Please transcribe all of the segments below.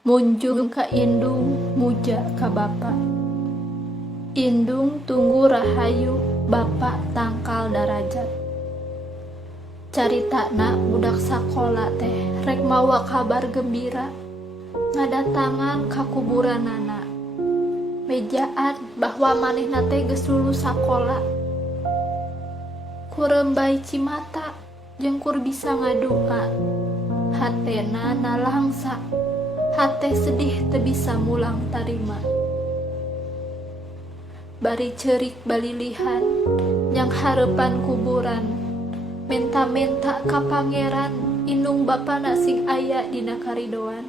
Munjung ka Indung muja ka Bapa. Indung tunggu rahayu Bapa tangkal darajat. Caritana budak sakola teh rek mawa kabar gembira ngadatangan ka kuburanana. Mejaan bahwa manehna teh geus lulus sakola. Kurembai cimata jeung kur bisa ngadua. Hatena nalangsa. Hate sedih teu bisa mulang tarima. Bari ceurik balilihan yang harepan kuburan. Menta-menta ka pangeran indung bapana sing aya dina karidoan.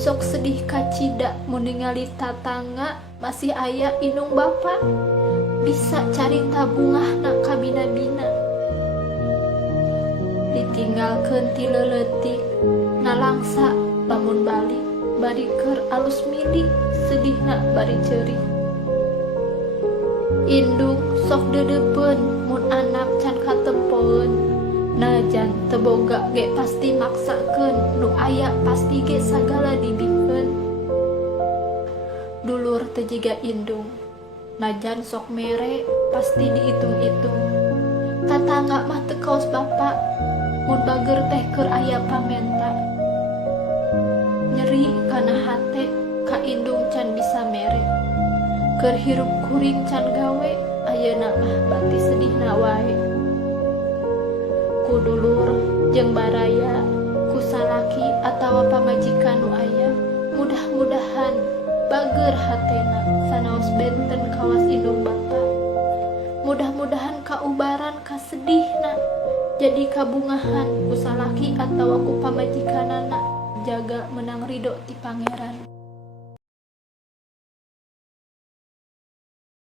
Sok sedih kacida mun ningali tatangga masih aya indung bapa. Bisa carita bungahna ka bina-bina. Ditinggalkeun ti leuleutik nalangsa lamun balik bari keur alus milik sedihna bari ceurik. Indung sok deudeupeun mun anak can katempoeun najan teu boga ge pasti maksakeun nu aya pasti ge sagala dibikeun. Dulur teu jiga indung najan sok mere pasti diitung-itung. Tatangga mah teu kaos bapa mun bager teh keur aya pamenta. Nyeri kana hate ka indung can bisa mere. Keur hirup kuring can gawe ayeuna mah bati sedihna wae. Ku dulur jeung baraya ku salaki atawa pamajikan nu aya mudah-mudahan bager hatena sanaos benten kawas indung bapa. Mudah-mudahan kaubaran ka sedihna jadi kabungahan ku salaki atawa ku pamajikanana jaga menang ridho ti pangeran.